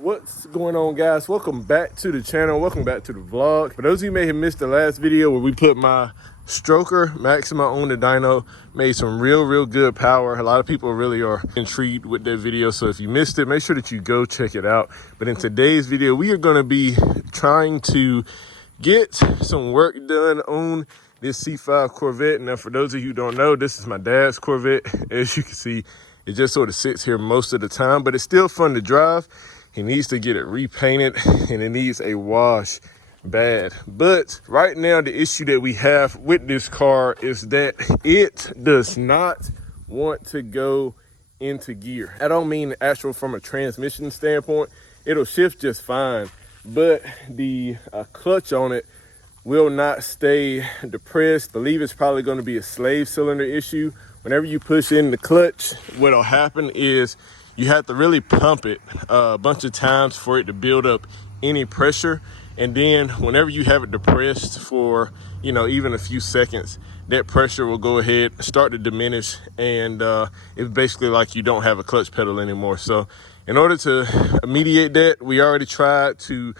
What's going on, guys? Welcome back to the channel. Welcome back to the vlog. For those of you who may have missed the last video where we put my stroker Maxima on the dyno, made some real good power. A lot of people really are intrigued with that video, so if you missed it, make sure that you go check it out. But in today's video, we are going to be trying to get some work done on this C5 Corvette. Now, for those of you who don't know, this is my dad's Corvette. As you can see, it just sort of sits here most of the time, but it's still fun to drive. He needs to get it repainted and it needs a wash bad. But right now, the issue that we have with this car is that it does not want to go into gear. I don't mean actual from a transmission standpoint. It'll shift just fine, but the clutch on it will not stay depressed. I believe it's probably going to be a slave cylinder issue. Whenever you push in the clutch, what'll happen is you have to really pump it a bunch of times for it to build up any pressure. And then whenever you have it depressed for, even a few seconds, that pressure will go ahead, start to diminish. And it's basically like you don't have a clutch pedal anymore. So in order to mediate that, we already tried to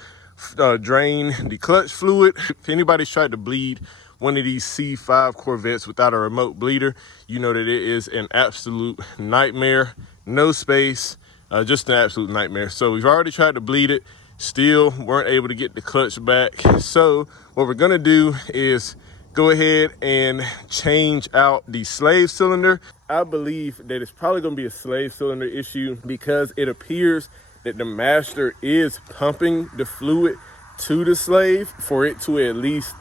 drain the clutch fluid. If anybody's tried to bleed one of these C5 Corvettes without a remote bleeder, you know that it is an absolute nightmare. No space, just an absolute nightmare. So we've already tried to bleed it, still weren't able to get the clutch back. So what we're gonna do is go ahead and change out the slave cylinder. I believe that it's probably gonna be a slave cylinder issue because it appears that the master is pumping the fluid to the slave for it to at least,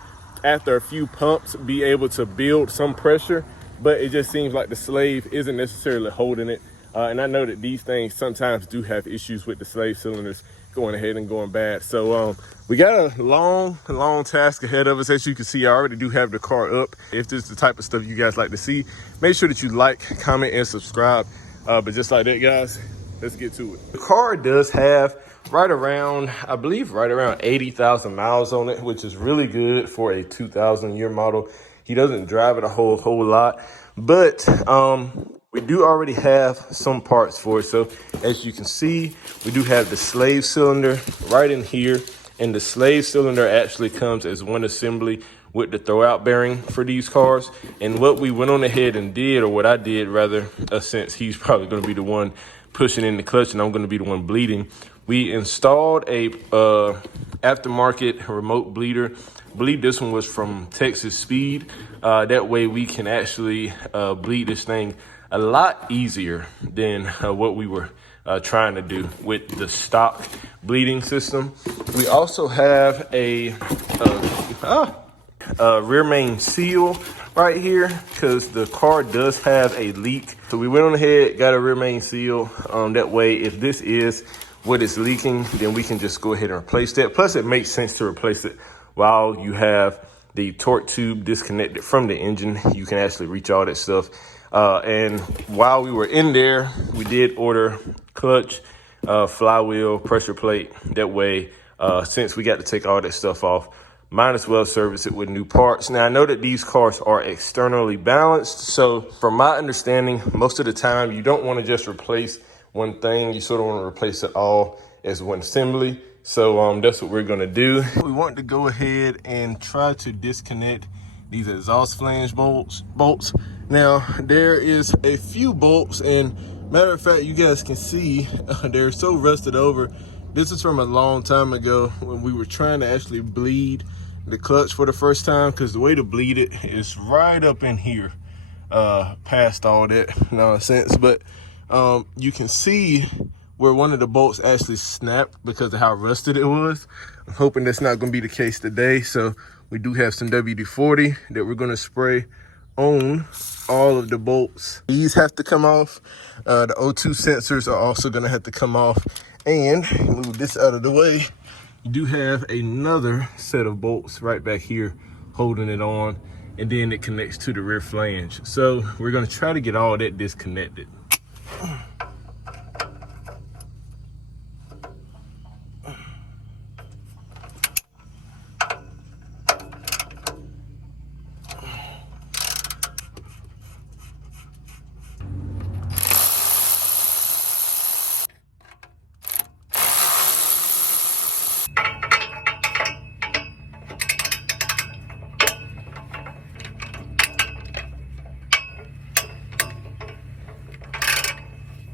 after a few pumps, be able to build some pressure. But it just seems like the slave isn't necessarily holding it. And I know that these things sometimes do have issues with the slave cylinders going ahead and going bad. So we got a long task ahead of us. As you can see, I already do have the car up. If this is the type of stuff you guys like to see, make sure that you like, comment, and subscribe. But just like that, guys, let's get to it. The car does have right around 80,000 miles on it, which is really good for a 2000 year model. He doesn't drive it a whole lot, but we do already have some parts for it. So as you can see, we do have the slave cylinder right in here, and the slave cylinder actually comes as one assembly with the throwout bearing for these cars. And what we went on ahead and did, or what I did rather, since he's probably going to be the one pushing in the clutch and I'm going to be the one bleeding, we installed a aftermarket remote bleeder. I believe this one was from Texas Speed. That way we can actually bleed this thing a lot easier than what we were trying to do with the stock bleeding system. We also have a rear main seal right here because the car does have a leak. So we went on ahead, got a rear main seal. That way, if this is what is leaking, then we can just go ahead and replace that. Plus, it makes sense to replace it while you have the torque tube disconnected from the engine. You can actually reach all that stuff. And while we were in there, we did order clutch, flywheel, pressure plate. That way, since we got to take all that stuff off, might as well service it with new parts. Now, I know that these cars are externally balanced. So from my understanding, most of the time, you don't want to just replace one thing. You sort of want to replace it all as one assembly. So that's what we're going to do. We want to go ahead and try to disconnect these exhaust flange bolts. Now, there is a few bolts, and matter of fact, you guys can see they're so rusted over. This is from a long time ago when we were trying to actually bleed the clutch for the first time, because the way to bleed it is right up in here, past all that nonsense. But you can see where one of the bolts actually snapped because of how rusted it was. I'm hoping that's not going to be the case today. So we do have some WD-40 that we're going to spray on all of the bolts. These have to come off. The O2 sensors are also going to have to come off. And move this out of the way. You do have another set of bolts right back here holding it on, and then it connects to the rear flange. So we're going to try to get all that disconnected.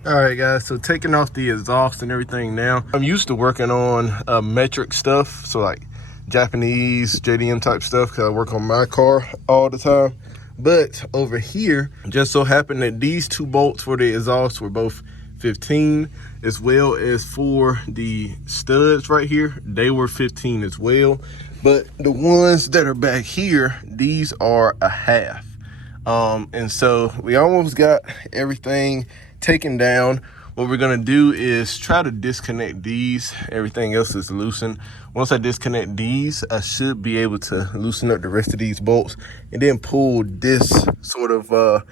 All right, guys, so taking off the exhaust and everything now. I'm used to working on metric stuff, so like Japanese JDM type stuff, because I work on my car all the time. But over here, just so happened that these two bolts for the exhaust were both 15, as well as for the studs right here, they were 15 as well. But the ones that are back here, these are a half. And so we almost got everything taken down. What we're gonna do is try to disconnect these. Everything else is loosened. Once I disconnect these, I should be able to loosen up the rest of these bolts and then pull this sort of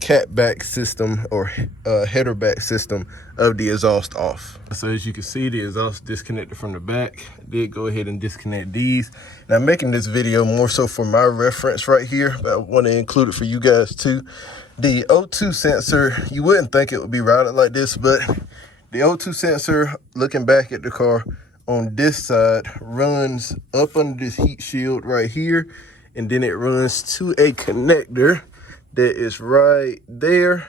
cat back system or header back system of the exhaust off. So as you can see, the exhaust disconnected from the back. I did go ahead and disconnect these. And I'm making this video more so for my reference right here, but I want to include it for you guys too. The O2 sensor, you wouldn't think it would be routed like this, but the O2 sensor, looking back at the car on this side, runs up under this heat shield right here, and then it runs to a connector that is right there.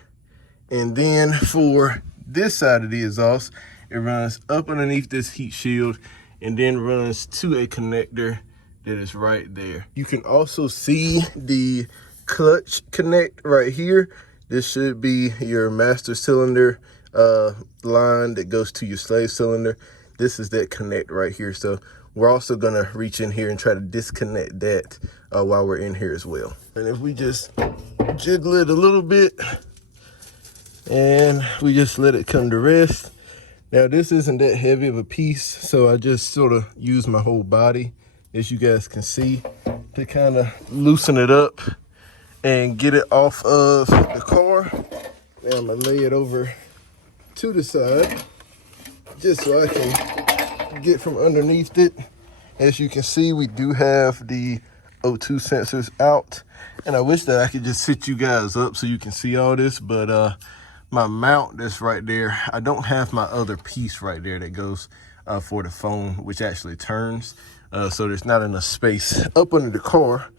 And then for this side of the exhaust, it runs up underneath this heat shield and then runs to a connector that is right there. You can also see the clutch connect right here. This should be your master cylinder line that goes to your slave cylinder. This is that connect right here. So we're also gonna reach in here and try to disconnect that while we're in here as well. And if we just jiggle it a little bit and we just let it come to rest. Now this isn't that heavy of a piece, so I just sort of use my whole body, as you guys can see, to kind of loosen it up and get it off of the car. Now I'm gonna lay it over to the side just so I can get from underneath it. As you can see, we do have the O2 sensors out, and I wish that I could just sit you guys up so you can see all this, but my mount that's right there, I don't have my other piece right there that goes for the phone, which actually turns, so there's not enough space up under the car.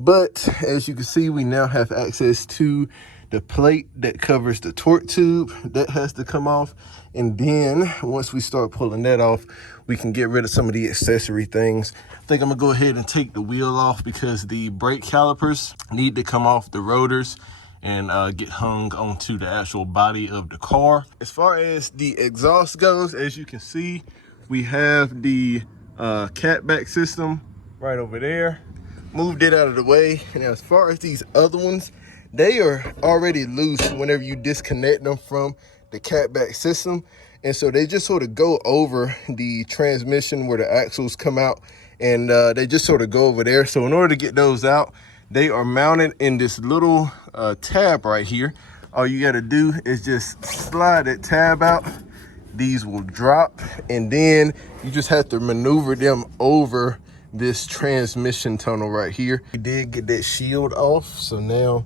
But as you can see, we now have access to the plate that covers the torque tube. That has to come off. And then once we start pulling that off, we can get rid of some of the accessory things. I think I'm gonna go ahead and take the wheel off because the brake calipers need to come off the rotors and get hung onto the actual body of the car. As far as the exhaust goes, as you can see, we have the catback system right over there. Moved it out of the way. And as far as these other ones, they are already loose whenever you disconnect them from the catback system. And so they just sort of go over the transmission where the axles come out, and they just sort of go over there. So in order to get those out, they are mounted in this little tab right here. All you got to do is just slide that tab out. These will drop, and then you just have to maneuver them over this transmission tunnel right here. We did get that shield off, so now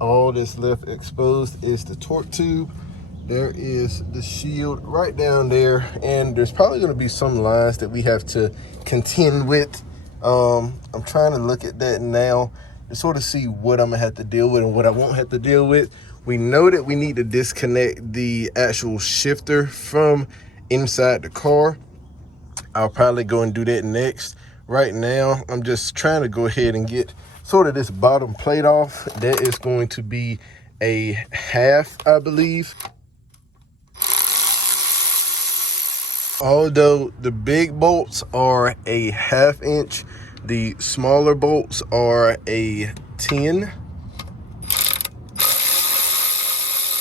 all that's left exposed is the torque tube. There is the shield right down there, and there's probably going to be some lines that we have to contend with. I'm trying to look at that now to sort of see what I'm gonna have to deal with and what I won't have to deal with. We know that we need to disconnect the actual shifter from inside the car. I'll probably go and do that next. Right now, I'm just trying to go ahead and get sort of this bottom plate off. That is going to be a half, I believe. Although the big bolts are a 1/2 inch, the smaller bolts are a 10.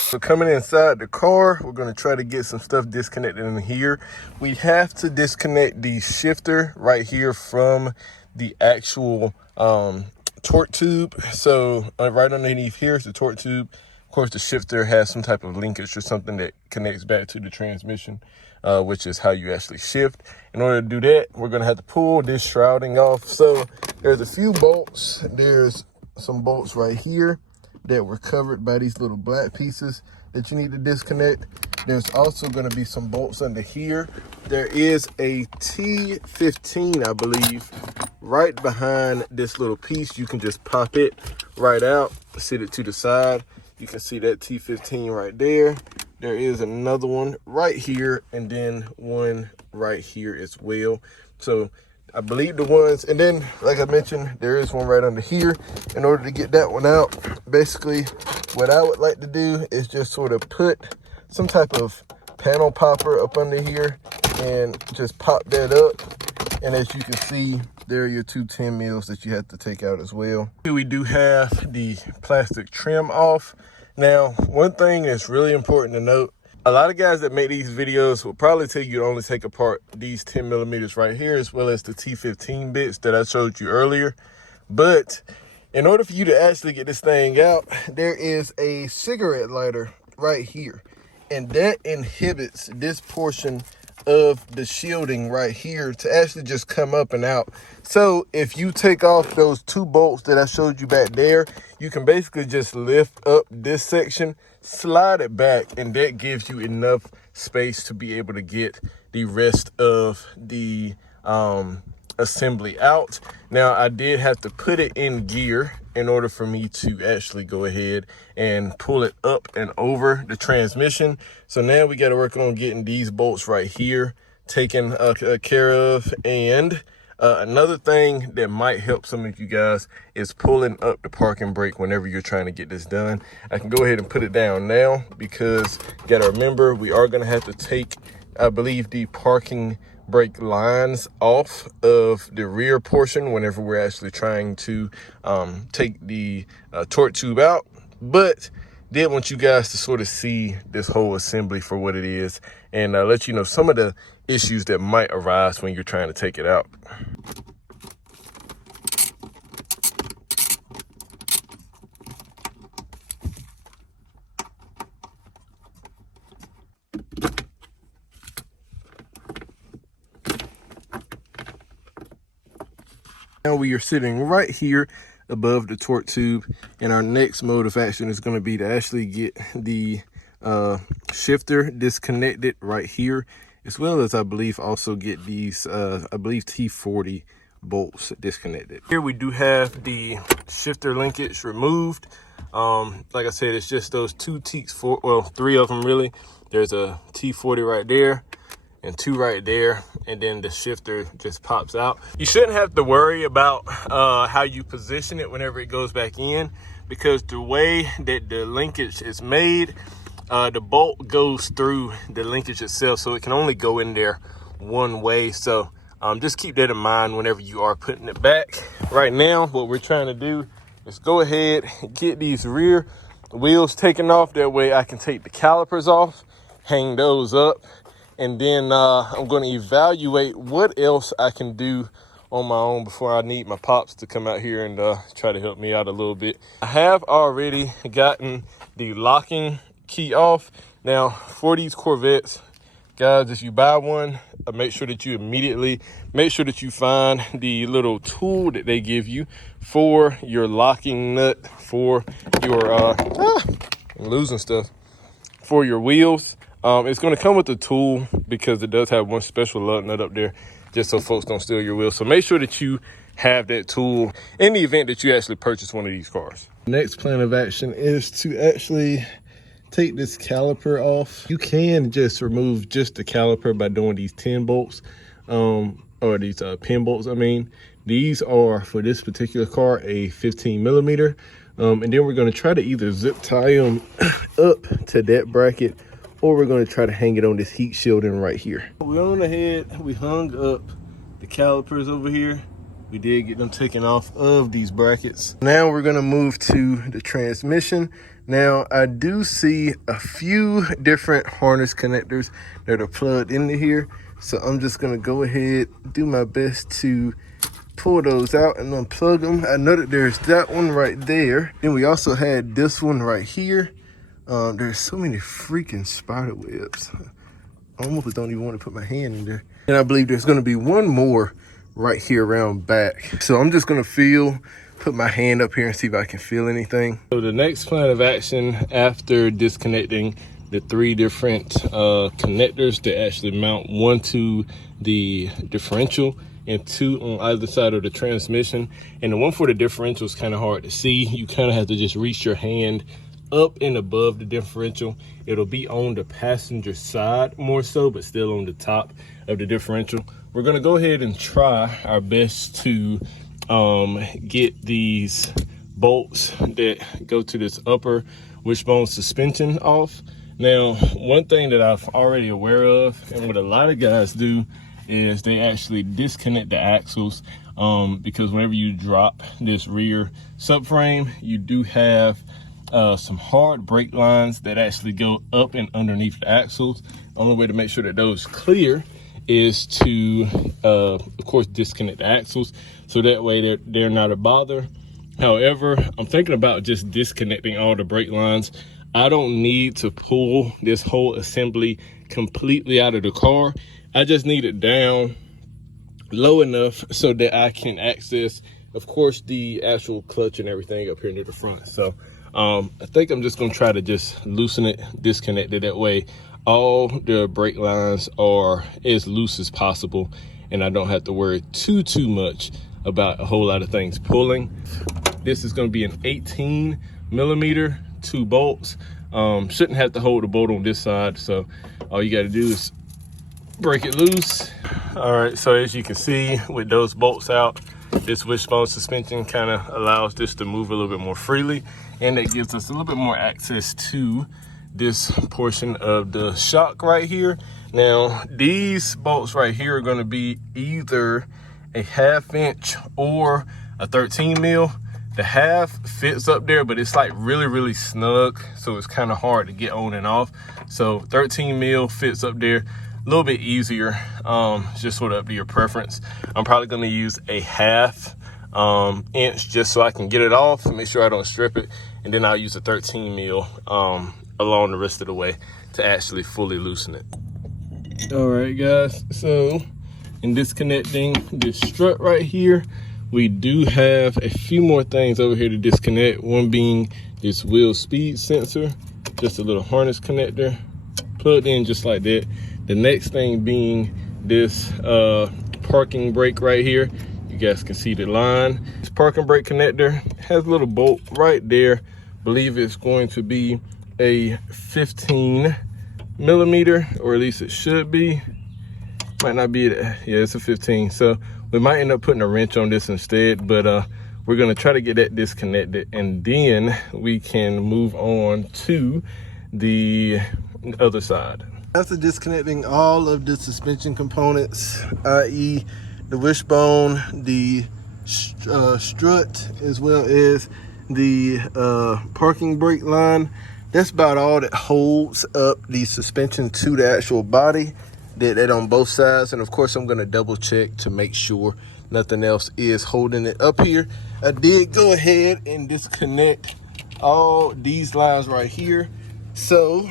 So coming inside the car, we're gonna try to get some stuff disconnected in here. We have to disconnect the shifter right here from the actual torque tube. So right underneath here is the torque tube. Of course, the shifter has some type of linkage or something that connects back to the transmission, which is how you actually shift. In order to do that, we're gonna have to pull this shrouding off. So there's a few bolts. There's some bolts right here that were covered by these little black pieces that you need to disconnect. There's also going to be some bolts under here. There is a T15, I believe, right behind this little piece. You can just pop it right out, sit it to the side. You can see that T15 right there. there is another one right here, and then one right here as well. So I believe the ones, and then like I mentioned, there is one right under here. In order to get that one out, basically what I would like to do is just sort of put some type of panel popper up under here and just pop that up. And as you can see, there are your 2 10 mils that you have to take out as well. Here we do have the plastic trim off. Now, one thing that's really important to note, a lot of guys that make these videos will probably tell you to only take apart these 10 millimeters right here, as well as the T15 bits that I showed you earlier. But in order for you to actually get this thing out, there is a cigarette lighter right here, and that inhibits this portion of the shielding right here to actually just come up and out. So if you take off those 2 bolts that I showed you back there, you can basically just lift up this section, slide it back, and that gives you enough space to be able to get the rest of the assembly out. Now, I did have to put it in gear in order for me to actually go ahead and pull it up and over the transmission. So now we got to work on getting these bolts right here taken care of. And another thing that might help some of you guys is pulling up the parking brake whenever you're trying to get this done. I can go ahead and put it down now, because you got to remember, we are going to have to take, I believe, the parking brake lines off of the rear portion whenever we're actually trying to take the torque tube out. But did want you guys to sort of see this whole assembly for what it is, and let you know some of the issues that might arise when you're trying to take it out. Now we are sitting right here above the torque tube, and our next mode of action is going to be to actually get the shifter disconnected right here, as well as I believe also get these I believe T40 bolts disconnected. Here we do have the shifter linkage removed. Like I said, it's just those 2 T4, well, 3 of them really. There's a T40 right there and 2 right there, and then the shifter just pops out. You shouldn't have to worry about how you position it whenever it goes back in, because the way that the linkage is made, the bolt goes through the linkage itself, so it can only go in there one way. So just keep that in mind whenever you are putting it back. Right now, what we're trying to do is go ahead and get these rear wheels taken off. That way I can take the calipers off, hang those up, and then I'm going to evaluate what else I can do on my own before I need my pops to come out here and try to help me out a little bit. I have already gotten the locking key off. Now, for these Corvettes, guys, if you buy one, make sure that you immediately make sure that you find the little tool that they give you for your locking nut for your I'm losing stuff for your wheels. It's going to come with the tool, because it does have one special lug nut up there just so folks don't steal your wheels. So make sure that you have that tool in the event that you actually purchase one of these cars. Next plan of action is to actually take this caliper off. You can just remove just the caliper by doing these 10 bolts, or these pin bolts. I mean, these are, for this particular car, a 15 millimeter. And then we're going to try to either zip tie them up to that bracket, or we're going to try to hang it on this heat shielding right here. We went ahead, we hung up the calipers over here. We did get them taken off of these brackets. Now we're going to move to the transmission. Now, I do see a few different harness connectors that are plugged into here. So I'm just going to go ahead, do my best to pull those out and unplug them. I know that there's that one right there. Then we also had this one right here. There's so many freaking spider webs. I almost don't even want to put my hand in there. And I believe there's going to be one more right here around back. So I'm just going to put my hand up here and see if I can feel anything. So the next plan of action, after disconnecting the 3 different connectors to actually mount, one to the differential and 2 on either side of the transmission. And the one for the differential is kind of hard to see. You kind of have to just reach your hand up and above the differential. It'll be on the passenger side more so, but still on the top of the differential. We're gonna go ahead and try our best to get these bolts that go to this upper wishbone suspension off. Now, one thing that I'm already aware of, and what a lot of guys do, is they actually disconnect the axles, because whenever you drop this rear subframe, you do have some hard brake lines that actually go up and underneath the axles. Only way to make sure that those clear is to, of course, disconnect the axles, so that way they're not a bother. However, I'm thinking about just disconnecting all the brake lines. I don't need to pull this whole assembly completely out of the car. I just need it down low enough so that I can access, of course, the actual clutch and everything up here near the front. So I think I'm just gonna try to just loosen it, disconnect it. That way all the brake lines are as loose as possible, and I don't have to worry too much about a whole lot of things pulling. This is gonna be an 18 millimeter, 2 bolts. Shouldn't have to hold the bolt on this side, so all you gotta do is break it loose. All right, so as you can see, with those bolts out, this wishbone suspension kind of allows this to move a little bit more freely, and it gives us a little bit more access to this portion of the shock right here. Now, these bolts right here are gonna be either a 1/2 inch or a 13 mil. The half fits up there, but it's like really snug, so it's kind of hard to get on and off. So 13 mil fits up there a little bit easier, just sort of up to your preference. I'm probably gonna use a 1/2 inch just so I can get it off and make sure I don't strip it, and then I'll use a 13 mil along the rest of the way to actually fully loosen it. All right, guys, so in disconnecting this strut right here, we do have a few more things over here to disconnect. One being this wheel speed sensor, just a little harness connector plugged in just like that. The next thing being this parking brake right here. You guys can see the line. This parking brake connector has a little bolt right there. I believe it's going to be a 15 millimeter, or at least it should be. Might not be that. Yeah, it's a 15. So we might end up putting a wrench on this instead, but we're gonna try to get that disconnected, and then we can move on to the other side. After disconnecting all of the suspension components, i.e. the wishbone, the strut, as well as the parking brake line, that's about all that holds up the suspension to the actual body. Did that on both sides, and of course I'm gonna double check to make sure nothing else is holding it up here. I did go ahead and disconnect all these lines right here, so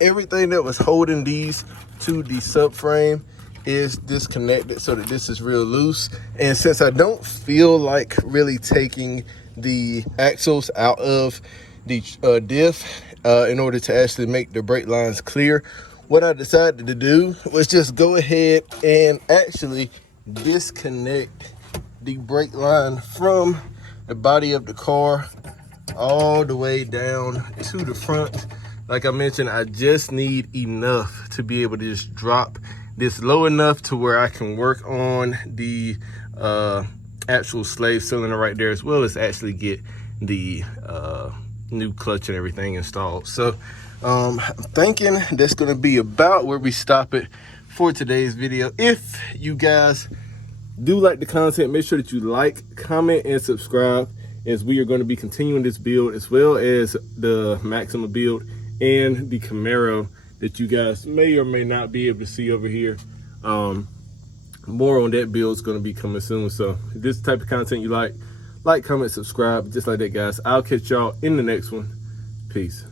everything that was holding these to the subframe is disconnected, so that this is real loose. And since I don't feel like really taking the axles out of the diff in order to actually make the brake lines clear, what I decided to do was just go ahead and actually disconnect the brake line from the body of the car all the way down to the front. Like I mentioned, I just need enough to be able to just drop this low enough to where I can work on the actual slave cylinder right there, as well as actually get the new clutch and everything installed. So I'm thinking that's gonna be about where we stop it for today's video. If you guys do like the content, make sure that you like, comment, and subscribe, as we are going to be continuing this build, as well as the Maxima build and the Camaro that you guys may or may not be able to see over here. More on that build is going to be coming soon. So if this type of content you like, comment, subscribe, just like that, guys. I'll catch y'all in the next one. Peace.